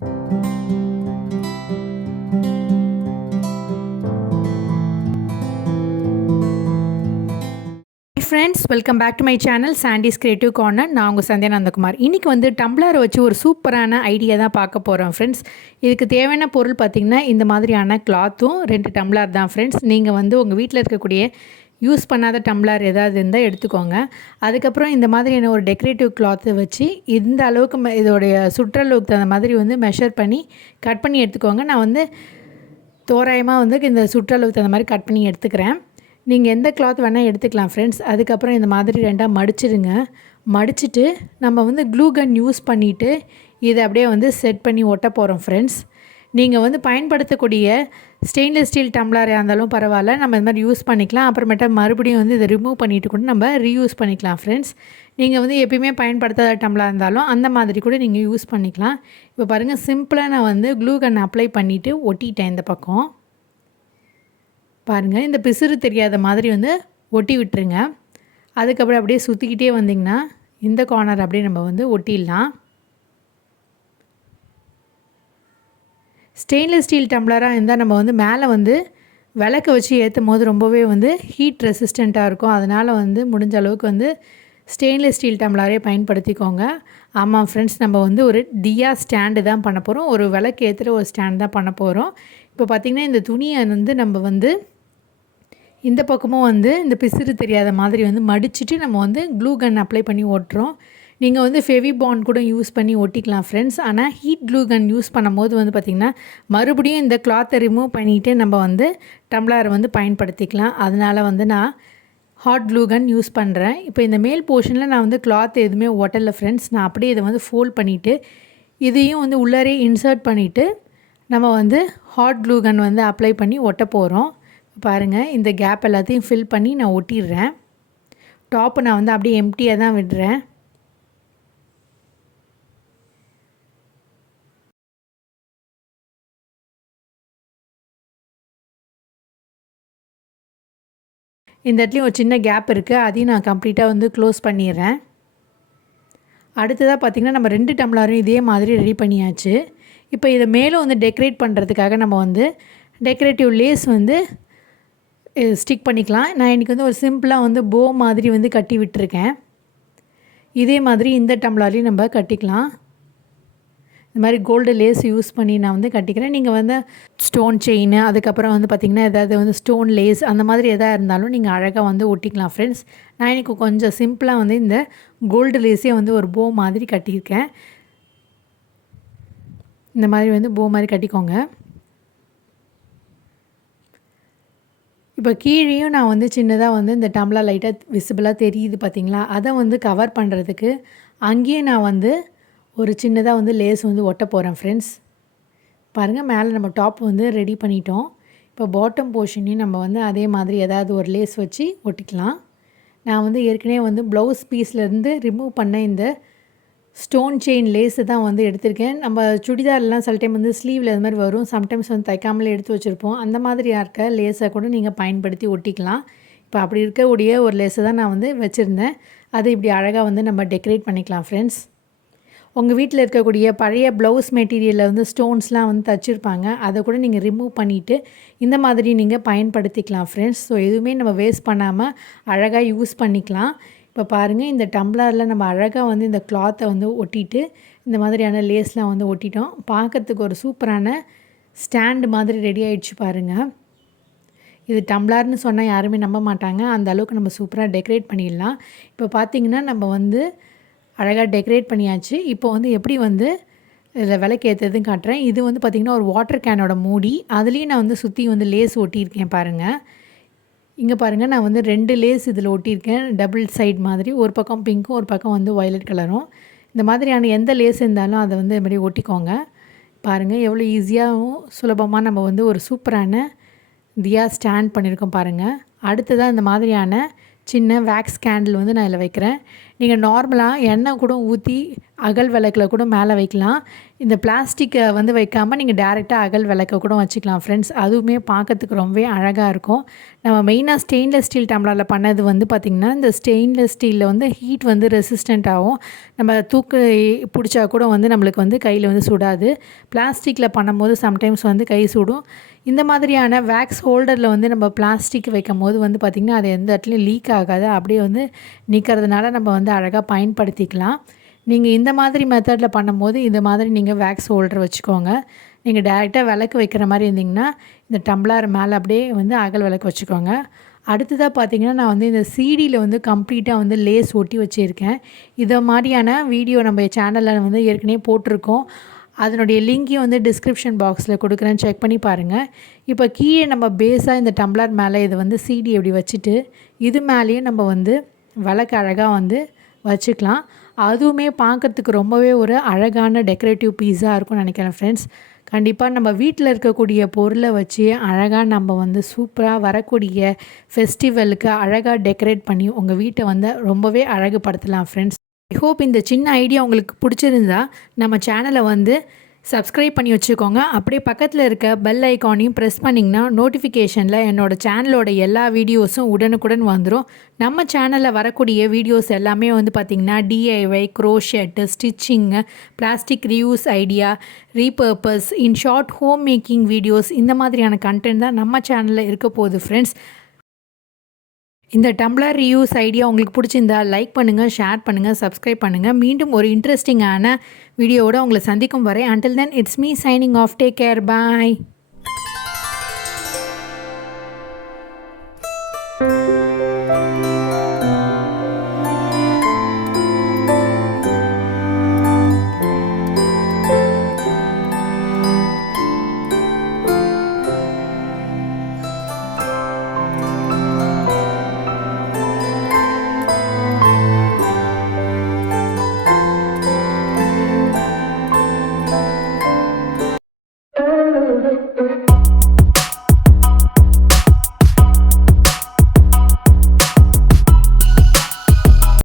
Friends, welcome back to my channel Sandy's creative corner. நான் உங்கள் சந்தியா நந்தகுமார். இன்றைக்கி வந்து டம்ளரை வச்சு ஒரு சூப்பரான ஐடியா தான் பார்க்க போகிறோம் ஃப்ரெண்ட்ஸ். இதுக்கு தேவையான பொருள் பார்த்திங்கன்னா இந்த மாதிரியான கிளாத்தும் 2 டம்ளர் தான் ஃப்ரெண்ட்ஸ். நீங்கள் வந்து உங்கள் வீட்டில் இருக்கக்கூடிய யூஸ் பண்ணாத டம்ளர் ஏதாவது இருந்தால் எடுத்துக்கோங்க. அதுக்கப்புறம் இந்த மாதிரியான ஒரு டெக்கரேட்டிவ் கிளாத்தை வச்சு இந்த அளவுக்கு இதோடைய சுற்றளவுக்கு தகுந்த மாதிரி வந்து மெஷர் பண்ணி கட் பண்ணி எடுத்துக்கோங்க. நான் வந்து தோராயமாக வந்து இந்த சுற்றளவுக்கு தகுந்த மாதிரி கட் பண்ணி எடுத்துக்கிறேன். நீங்கள் எந்த கிளாத் வேணால் எடுத்துக்கலாம் ஃப்ரெண்ட்ஸ். அதுக்கப்புறம் இந்த மாதிரி 2ஆக மடிச்சிடுங்க. மடிச்சுட்டு நம்ம வந்து க்ளூ கன் யூஸ் பண்ணிவிட்டு இதை அப்படியே வந்து செட் பண்ணி ஒட்ட போகிறோம் ஃப்ரெண்ட்ஸ். நீங்கள் வந்து பயன்படுத்தக்கூடிய ஸ்டெயின்லெஸ் ஸ்டீல் டம்ளராக இருந்தாலும் பரவாயில்ல, நம்ம இந்த மாதிரி யூஸ் பண்ணிக்கலாம். அப்புறமேட்டா மறுபடியும் வந்து இதை ரிமூவ் பண்ணிவிட்டு கூட நம்ம ரீயூஸ் பண்ணிக்கலாம் ஃப்ரெண்ட்ஸ். நீங்கள் வந்து எப்பயுமே பயன்படுத்தாத டம்ளராக இருந்தாலும் அந்த மாதிரி கூட நீங்கள் யூஸ் பண்ணிக்கலாம். இப்போ பாருங்கள், சிம்பிளாக நான் வந்து க்ளூ கன் அப்ளை பண்ணிவிட்டு ஒட்டிட்டேன். இந்த பக்கம் பாருங்கள், இந்த பிசுறு தெரியாத மாதிரி வந்து ஒட்டி விட்டுருங்க. அதுக்கப்புறம் அப்படியே சுற்றிக்கிட்டே வந்திங்கன்னா இந்த கார்னர் அப்படியே நம்ம வந்து ஒட்டிடலாம். ஸ்டெயின்லெஸ் ஸ்டீல் டம்ளராக இருந்தால் நம்ம வந்து மேலே வந்து விளக்க வச்சு ஏற்றும் போது ரொம்பவே வந்து ஹீட் ரெசிஸ்டண்ட்டாக இருக்கும். அதனால் வந்து முடிஞ்ச அளவுக்கு வந்து ஸ்டெயின்லெஸ் ஸ்டீல் டம்ளரே பயன்படுத்திக்கோங்க. ஆமாம் ஃப்ரெண்ட்ஸ், நம்ம வந்து ஒரு தியா ஸ்டாண்டு தான் பண்ண போகிறோம். ஒரு விளக்கு ஏற்றுற ஒரு ஸ்டாண்ட் தான் பண்ண போகிறோம். இப்போ பார்த்திங்கன்னா இந்த துணியை வந்து நம்ம வந்து இந்த பக்கமும் வந்து இந்த பிசுறு தெரியாத மாதிரி வந்து மடிச்சுட்டு நம்ம வந்து க்ளூ கன் அப்ளை பண்ணி ஒட்டுறோம். நீங்கள் வந்து ஃபெவி பாண்ட் கூட யூஸ் பண்ணி ஒட்டிக்கலாம் ஃப்ரெண்ட்ஸ். ஆனால் ஹீட் க்ளூ கன் யூஸ் பண்ணும்போது வந்து பார்த்திங்கன்னா மறுபடியும் இந்த கிளாத்தை ரிமூவ் பண்ணிவிட்டு நம்ம வந்து டம்ளரை வந்து பயன்படுத்திக்கலாம். அதனால் வந்து நான் ஹாட் க்ளூ கன் யூஸ் பண்ணுறேன். இப்போ இந்த மேல் போர்ஷனில் நான் வந்து கிளாத் எதுவுமே ஒட்டலை ஃப்ரெண்ட்ஸ். நான் அப்படியே இதை வந்து ஃபோல்ட் பண்ணிவிட்டு இதையும் வந்து உள்ளாரே இன்சர்ட் பண்ணிவிட்டு நம்ம வந்து ஹாட் க்ளூ கன் வந்து அப்ளை பண்ணி ஒட்ட போகிறோம். பாருங்கள், இந்த கேப் எல்லாத்தையும் ஃபில் பண்ணி நான் ஒட்டிடுறேன். டாப்பு நான் வந்து அப்படியே எம்டியாக தான் விடுறேன். இந்த இடத்துலையும் ஒரு சின்ன கேப் இருக்குது, அதையும் நான் கம்ப்ளீட்டாக வந்து க்ளோஸ் பண்ணிடுறேன். அடுத்ததாக பார்த்திங்கன்னா நம்ம 2 டம்ளரும் இதே மாதிரி ரெடி பண்ணியாச்சு. இப்போ இதை மேலும் வந்து டெக்கரேட் பண்ணுறதுக்காக நம்ம வந்து டெக்கரேட்டிவ் லேஸ் வந்து ஸ்டிக் பண்ணிக்கலாம். நான் இன்றைக்கி வந்து ஒரு சிம்பிளாக வந்து போ மாதிரி வந்து கட்டி விட்டுருக்கேன். இதே மாதிரி இந்த டம்ளர்லேயும் நம்ம கட்டிக்கலாம். இந்த மாதிரி கோல்டு லேஸ் யூஸ் பண்ணி நான் வந்து கட்டிக்கிறேன். நீங்கள் வந்து ஸ்டோன் செயின், அதுக்கப்புறம் வந்து பார்த்திங்கன்னா ஏதாவது வந்து ஸ்டோன் லேஸ் அந்த மாதிரி எதாக இருந்தாலும் நீங்கள் அழகாக வந்து ஒட்டிக்கலாம் ஃப்ரெண்ட்ஸ். நான் இன்றைக்கி கொஞ்சம் சிம்பிளாக வந்து இந்த கோல்டு லேஸே வந்து ஒரு போ மாதிரி கட்டியிருக்கேன். இந்த மாதிரி வந்து போ மாதிரி கட்டிக்கோங்க. இப்போ கீழேயும் நான் வந்து சின்னதாக வந்து இந்த டம்ளர் லைட்டாக விசிபிளாக தெரியுது பார்த்திங்களா, அதை வந்து கவர் பண்ணுறதுக்கு அங்கேயே நான் வந்து ஒரு சின்னதாக வந்து லேஸ் வந்து ஒட்ட போகிறேன் ஃப்ரெண்ட்ஸ். பாருங்கள், மேலே நம்ம டாப் வந்து ரெடி பண்ணிட்டோம். இப்போ பாட்டம் போர்ஷனையும் நம்ம வந்து அதே மாதிரி ஏதாவது ஒரு லேஸ் வச்சு ஒட்டிக்கலாம். நான் வந்து ஏற்கனவே வந்து ப்ளவுஸ் பீஸ்லேருந்து ரிமூவ் பண்ண இந்த ஸ்டோன் செயின் லேஸு தான் வந்து எடுத்திருக்கேன். நம்ம சுடிதார்லாம் சில டைம் வந்து ஸ்லீவில் அது மாதிரி வரும், சம்டைம்ஸ் வந்து தைக்காமலே எடுத்து வச்சுருப்போம். அந்த மாதிரியாக இருக்க லேஸை கூட நீங்கள் பயன்படுத்தி ஒட்டிக்கலாம். இப்போ அப்படி இருக்கக்கூடிய ஒரு லேஸை தான் நான் வந்து வச்சுருந்தேன். அதை இப்படி அழகாக வந்து நம்ம டெக்கரேட் பண்ணிக்கலாம் ஃப்ரெண்ட்ஸ். உங்கள் வீட்டில் இருக்கக்கூடிய பழைய ப்ளவுஸ் மெட்டீரியலில் வந்து ஸ்டோன்ஸ்லாம் வந்து தச்சுருப்பாங்க, அதை கூட நீங்கள் ரிமூவ் பண்ணிவிட்டு இந்த மாதிரி நீங்கள் பயன்படுத்திக்கலாம் ஃப்ரெண்ட்ஸ். ஸோ எதுவுமே நம்ம வேஸ்ட் பண்ணாமல் அழகாக யூஸ் பண்ணிக்கலாம். இப்போ பாருங்கள், இந்த டம்ளரில் நம்ம அழகாக வந்து இந்த கிளாத்தை வந்து ஒட்டிட்டு இந்த மாதிரியான லேஸ்லாம் வந்து ஒட்டிட்டோம். பார்க்கறதுக்கு ஒரு சூப்பரான ஸ்டாண்டு மாதிரி ரெடி ஆகிடுச்சு பாருங்கள். இது டம்ளர்னு சொன்னால் யாருமே நம்ப மாட்டாங்க, அந்த அளவுக்கு நம்ம சூப்பராக டெக்கரேட் பண்ணிடலாம். இப்போ பார்த்திங்கன்னா நம்ம வந்து அழகாக டெக்கரேட் பண்ணியாச்சு. இப்போ வந்து எப்படி வந்து இதில் விளக்கு ஏற்றுறதுன்னு காட்டுறேன். இது வந்து பார்த்திங்கன்னா ஒரு வாட்டர் கேனோட மூடி, அதுலேயும் நான் வந்து சுற்றி வந்து லேஸ் ஒட்டியிருக்கேன் பாருங்கள். இங்கே பாருங்கள், நான் வந்து 2 லேஸ் இதில் ஒட்டியிருக்கேன், டபுள் சைட் மாதிரி. ஒரு பக்கம் பிங்க்கும் ஒரு பக்கம் வந்து வயலட் கலரும். இந்த மாதிரியான எந்த லேஸ் இருந்தாலும் அதை வந்து இது மாதிரி ஒட்டிக்கோங்க. பாருங்கள், எவ்வளோ ஈஸியாகவும் சுலபமாக நம்ம வந்து ஒரு சூப்பரான தியா ஸ்டாண்ட் பண்ணியிருக்கோம் பாருங்கள். அடுத்ததாக இந்த மாதிரியான சின்ன வேக்ஸ் கேண்டில் வந்து நான் இதில் வைக்கிறேன். நீங்கள் நார்மலாக எண்ணெய் கூட ஊற்றி அகல் விளக்கில் கூட மேலே வைக்கலாம். இந்த பிளாஸ்டிக்கை வந்து வைக்காமல் நீங்கள் டேரெக்டாக அகல் விளக்க கூட வச்சுக்கலாம் ஃப்ரெண்ட்ஸ். அதுவுமே பார்க்கறதுக்கு ரொம்பவே அழகாக இருக்கும். நம்ம மெயினாக ஸ்டெயின்லெஸ் ஸ்டீல் டம்ளரில் பண்ணது வந்து பார்த்திங்கன்னா, இந்த ஸ்டெயின்லெஸ் ஸ்டீலில் வந்து ஹீட் வந்து ரெசிஸ்டண்ட் ஆகும். நம்ம தூக்கு பிடிச்சா கூட வந்து நம்மளுக்கு வந்து கையில் வந்து சுடாது. பிளாஸ்டிக்கில் பண்ணும்போது சம்டைம்ஸ் வந்து கை சுடும். இந்த மாதிரியான வேக்ஸ் ஹோல்டரில் வந்து நம்ம பிளாஸ்டிக் வைக்கும் போது வந்து பார்த்திங்கன்னா, அது எந்த இடத்துலையும் லீக் ஆகாது. அப்படியே வந்து நிற்கிறதுனால நம்ம வந்து அழகாக பயன்படுத்திக்கலாம். நீங்கள் இந்த மாதிரி மெத்தடில் பண்ணும்போது இந்த மாதிரி நீங்கள் வேக்ஸ் ஹோல்டர் வச்சுக்கோங்க. நீங்கள் டேரெக்டாக விளக்கு வைக்கிற மாதிரி இருந்திங்கன்னா இந்த டம்ளர் மேலே அப்படியே வந்து அகல் விளக்கு வச்சுக்கோங்க. அடுத்ததாக பார்த்திங்கன்னா, நான் வந்து இந்த சீடியில் வந்து கம்ப்ளீட்டாக வந்து லேஸ் ஒட்டி வச்சுருக்கேன். இதை மாதிரியான வீடியோ நம்ம சேனலில் வந்து ஏற்கனவே போட்டிருக்கோம். அதனுடைய லிங்கையும் வந்து டிஸ்கிரிப்ஷன் பாக்ஸில் கொடுக்குறேன், செக் பண்ணி பாருங்கள். இப்போ கீழே நம்ம பேஸாக இந்த டம்ளர் மேலே இதை வந்து சீடி எப்படி வச்சுட்டு இது மேலேயும் நம்ம வந்து விளக்கு அழகாக வந்து வச்சுக்கலாம். அதுவுமே பார்க்குறதுக்கு ரொம்பவே ஒரு அழகான டெக்கரேட்டிவ் பீஸாக இருக்கும்னு நினைக்கிறேன் ஃப்ரெண்ட்ஸ். கண்டிப்பாக நம்ம வீட்டில் இருக்கக்கூடிய பொருளை வச்சு அழகாக நம்ம வந்து சூப்பராக வரக்கூடிய ஃபெஸ்டிவலுக்கு அழகாக டெக்கரேட் பண்ணி உங்கள் வீட்டை வந்து ரொம்பவே அழகுபடுத்தலாம் ஃப்ரெண்ட்ஸ். ஐ ஹோப் இந்த சின்ன ஐடியா உங்களுக்கு பிடிச்சிருந்தா நம்ம சேனலை வந்து சப்ஸ்கிரைப் பண்ணி வச்சுக்கோங்க. அப்படியே பக்கத்தில் இருக்க பெல் ஐக்கானையும் ப்ரெஸ் பண்ணிங்கன்னா நோட்டிஃபிகேஷனில் என்னோடய சேனலோட எல்லா வீடியோஸும் உடனுக்குடன் வந்துடும். நம்ம சேனலில் வரக்கூடிய வீடியோஸ் எல்லாமே வந்து பார்த்திங்கன்னா DIY, crochet, stitching, plastic reuse idea, repurpose, in short home making videos, இந்த மாதிரியான கண்டென்ட் தான் நம்ம சேனலில் இருக்க போகுது ஃப்ரெண்ட்ஸ். இந்த டம்ளர் ரீயூஸ் ஐடியா உங்களுக்கு பிடிச்சிருந்தா லைக் பண்ணுங்கள், ஷேர் பண்ணுங்கள், சப்ஸ்கிரைப் பண்ணுங்கள். மீண்டும் ஒரு இன்ட்ரெஸ்டிங்கான வீடியோவோடு உங்களை சந்திக்கும் வரை until then it's me signing off. Take care. Bye.